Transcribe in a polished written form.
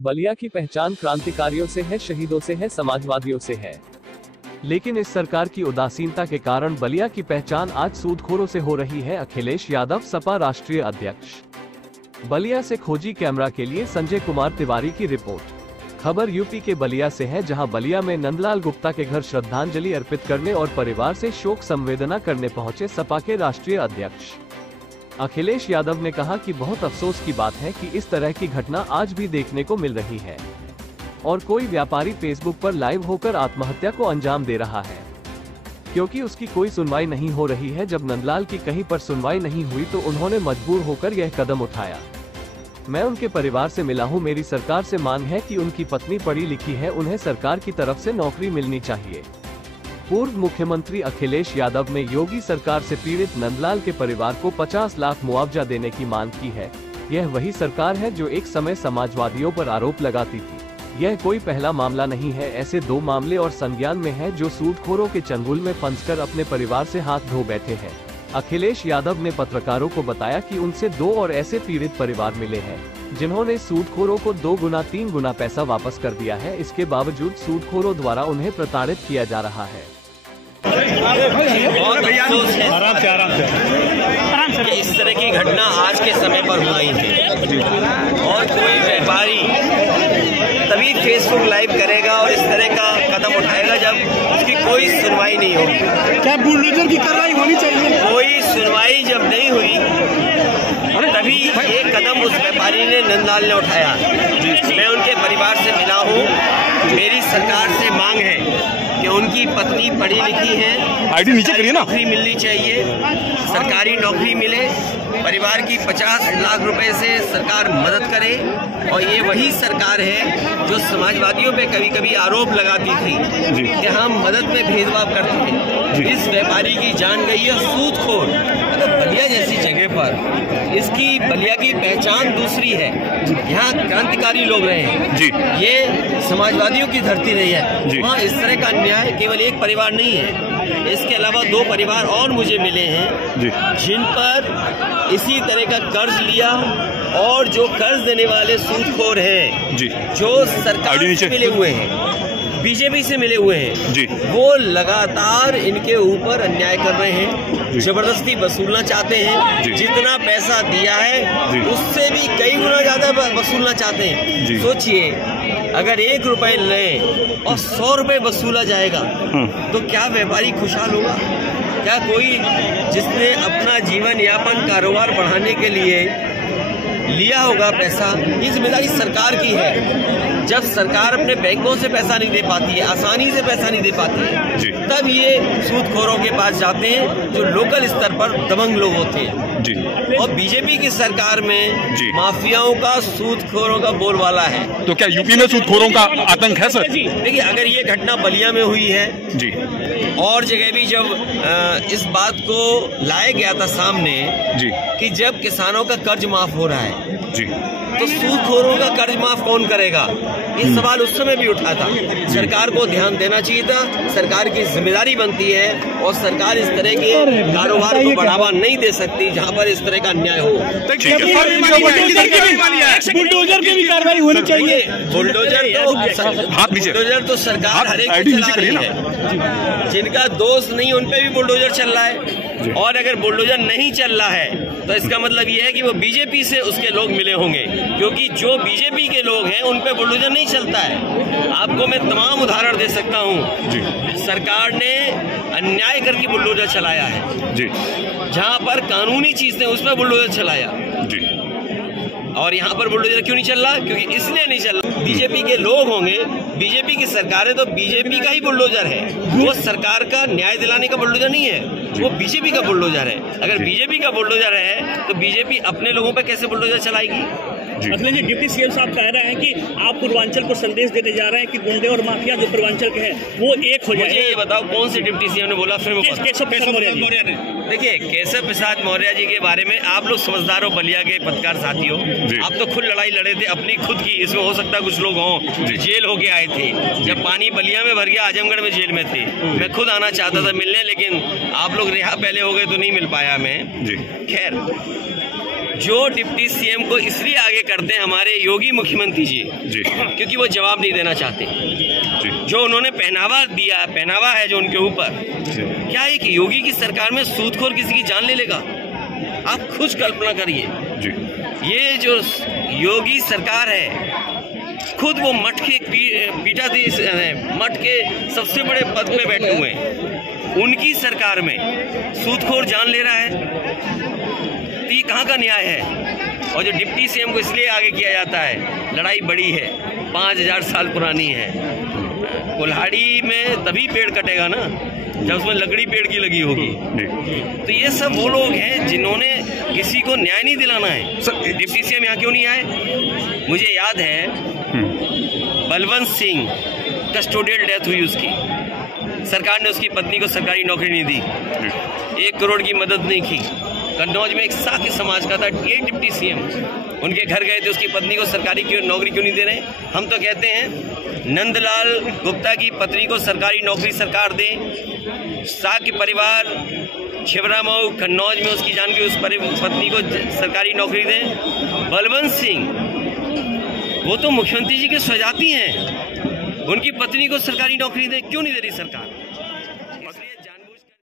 बलिया की पहचान क्रांतिकारियों से है, शहीदों से है, समाजवादियों से है। लेकिन इस सरकार की उदासीनता के कारण बलिया की पहचान आज सूदखोरों से हो रही है। अखिलेश यादव, सपा राष्ट्रीय अध्यक्ष। बलिया से खोजी कैमरा के लिए संजय कुमार तिवारी की रिपोर्ट। खबर यूपी के बलिया से है, जहां बलिया में नंदलाल गुप्ता के घर श्रद्धांजलि अर्पित करने और परिवार से शोक संवेदना करने पहुंचे सपा के राष्ट्रीय अध्यक्ष अखिलेश यादव ने कहा कि बहुत अफसोस की बात है कि इस तरह की घटना आज भी देखने को मिल रही है और कोई व्यापारी फेसबुक पर लाइव होकर आत्महत्या को अंजाम दे रहा है, क्योंकि उसकी कोई सुनवाई नहीं हो रही है। जब नंदलाल की कहीं पर सुनवाई नहीं हुई तो उन्होंने मजबूर होकर यह कदम उठाया। मैं उनके परिवार से मिला हूं, मेरी सरकार से मांग है कि उनकी पत्नी पढ़ी लिखी है, उन्हें सरकार की तरफ से नौकरी मिलनी चाहिए। पूर्व मुख्यमंत्री अखिलेश यादव ने योगी सरकार से पीड़ित नंदलाल के परिवार को 50 लाख मुआवजा देने की मांग की है। यह वही सरकार है जो एक समय समाजवादियों पर आरोप लगाती थी। यह कोई पहला मामला नहीं है, ऐसे 2 मामले और संज्ञान में है जो सूदखोरों के चंगुल में फंसकर अपने परिवार से हाथ धो बैठे हैं। अखिलेश यादव ने पत्रकारों को बताया कि उनसे 2 और ऐसे पीड़ित परिवार मिले हैं जिन्होंने सूदखोरों को 2 गुना 3 गुना पैसा वापस कर दिया है। इसके बावजूद सूदखोरों द्वारा उन्हें प्रताड़ित किया जा रहा है। कि इस तरह की घटना आज के समय पर हो रही है और कोई व्यापारी तभी फेसबुक लाइव करेगा और इस तरह का कदम उठाएगा जब उसकी कोई सुनवाई नहीं होगी। क्या बुलडोजर की कार्रवाई होनी चाहिए? कोई सुनवाई जब नहीं हुई तभी एक कदम उस व्यापारी ने नंदलाल ने उठाया। मैं उनके परिवार से मिला हूँ, मेरी सरकार से मांग है कि उनकी पत्नी पढ़ी लिखी है, आईडी नीचे करिए ना, नौकरी मिलनी चाहिए, सरकारी नौकरी मिले, परिवार की 50 लाख रुपए से सरकार मदद करे। और ये वही सरकार है जो समाजवादियों पे कभी कभी आरोप लगाती थी कि हम मदद में भेदभाव करते हैं। इस व्यापारी की जान गई है सूदखोर। तो बलिया जैसी जगह पर इसकी बलिया की पहचान दूसरी है, यहाँ क्रांतिकारी लोग रहे हैं, ये समाजवादियों की धरती रही है। वहाँ इस तरह का अन्याय केवल एक परिवार नहीं है, इसके अलावा 2 परिवार और मुझे मिले हैं जिन पर इसी तरह का कर्ज लिया और जो कर्ज देने वाले सूदखोर हैं जो सरकार से मिले हुए हैं, बीजेपी से मिले हुए हैं, वो लगातार इनके ऊपर अन्याय कर रहे हैं, जबरदस्ती वसूलना चाहते हैं। जितना पैसा दिया है उससे भी कई गुना ज्यादा वसूलना चाहते हैं। सोचिए, अगर 1 रुपए लें और 100 रुपए वसूला जाएगा तो क्या व्यापारी खुशहाल होगा? क्या कोई जिसने अपना जीवन यापन कारोबार बढ़ाने के लिए लिया होगा पैसा, ये जिम्मेदारी सरकार की है। जब सरकार अपने बैंकों से पैसा नहीं दे पाती है, आसानी से पैसा नहीं दे पाती है, तब ये सूदखोरों के पास जाते हैं जो लोकल स्तर पर दबंग लोग होते हैं। और बीजेपी की सरकार में माफियाओं का, सूदखोरों का बोलबाला है। तो क्या यूपी में सूदखोरों का आतंक है सर? देखिए, अगर ये घटना बलिया में हुई है और जगह भी जब इस बात को लाया गया था सामने कि जब किसानों का कर्ज माफ हो रहा है तो सूदखोरों का कर्ज माफ कौन करेगा, ये सवाल उस समय भी उठा था। सरकार को ध्यान देना चाहिए था, सरकार की जिम्मेदारी बनती है और सरकार इस तरह के कारोबार को बढ़ावा नहीं दे सकती जहां पर इस तरह का अन्याय हो। बुलडोजर की भी कार्रवाई होनी चाहिए। बुलडोजर तो सरकार हर एक चला रही है, जिनका दोष नहीं उन पे भी बुलडोजर चल रहा है। और अगर बुलडोजर नहीं चल रहा है तो इसका मतलब यह है कि वो बीजेपी से उसके लोग मिले होंगे, क्योंकि जो बीजेपी के लोग हैं उन पे बुलडोजर नहीं चलता है। आपको मैं तमाम उदाहरण दे सकता हूँ। सरकार ने अन्याय करके बुलडोजर चलाया है, जहाँ पर कानूनी चीज ने उस पर बुलडोजर चलाया। और यहाँ पर बुलडोजर क्यों नहीं चल रहा? क्योंकि इसलिए नहीं चल रहा, बीजेपी के लोग होंगे, बीजेपी की सरकार है तो बीजेपी का ही बुलडोजर है। वो सरकार का न्याय दिलाने का बुलडोजर नहीं है, वो बीजेपी का बुलडोजर है। अगर बीजेपी का बुलडोजर है तो बीजेपी अपने लोगों पर कैसे बुलडोजर चलाएगी? अखिलेश जी, डिप्टी सीएम साहब कह रहे हैं कि आप पूर्वांचल को संदेश देने जा रहे हैं कि गुंडे और माफिया जो पूर्वांचल के हैं वो एक हो जाए। ये बताओ कौन से डिप्टी सीएम ने बोला? फिर केशव प्रसाद मौर्य ने। देखिए, केशव प्रसाद मौर्य जी के बारे में आप लोग समझदार हो, बलिया के पत्रकार साथियों, आप तो खुद लड़ाई लड़े थे अपनी खुद की। इसमें हो सकता है कुछ लोग हों जेल होके आए थे, जब पानी बलिया में भर गया आजमगढ़ में जेल में थे। मैं खुद आना चाहता था मिलने, लेकिन आप लोग रिहा पहले हो गए तो नहीं मिल पाया मैं। खैर, जो डिप्टी सीएम को इसलिए आगे करते हैं हमारे योगी मुख्यमंत्री जी क्योंकि वो जवाब नहीं देना चाहते। जो उन्होंने पहनावा है जो उनके ऊपर, क्या एक योगी की सरकार में सूदखोर किसी की जान ले लेगा? आप खुद कल्पना करिए। ये जो योगी सरकार है, खुद वो मठ के पीठाधीश मठ के सबसे बड़े पद पे बैठे हुए हैं, उनकी सरकार में सूदखोर जान ले रहा है। तो ये कहाँ का न्याय है? और जो डिप्टी सीएम को इसलिए आगे किया जाता है, लड़ाई बड़ी है, 5000 साल पुरानी है। कुल्हाड़ी में तभी पेड़ कटेगा ना जब उसमें लकड़ी पेड़ की लगी होगी। तो ये सब वो लोग हैं जिन्होंने किसी को न्याय नहीं दिलाना है। डिप्टी सीएम यहाँ क्यों नहीं आए? मुझे याद है बलवंत सिंह कस्टोडियल डेथ हुई उसकी, सरकार ने उसकी पत्नी को सरकारी नौकरी नहीं दी, 1 करोड़ की मदद नहीं की। कन्नौज में एक साक्य समाज का था, ये डिप्टी सीएम उनके घर गए थे, उसकी पत्नी को सरकारी नौकरी क्यों नहीं दे रहे? हम तो कहते हैं नंदलाल गुप्ता की पत्नी को सरकारी नौकरी सरकार दे, साक्य परिवार छिबरामऊ कन्नौज में उसकी जान की उस पत्नी को सरकारी नौकरी दे। बलवंत सिंह वो तो मुख्यमंत्री जी के स्वजाती हैं, उनकी पत्नी को सरकारी नौकरी दे, क्यों नहीं दे रही सरकार?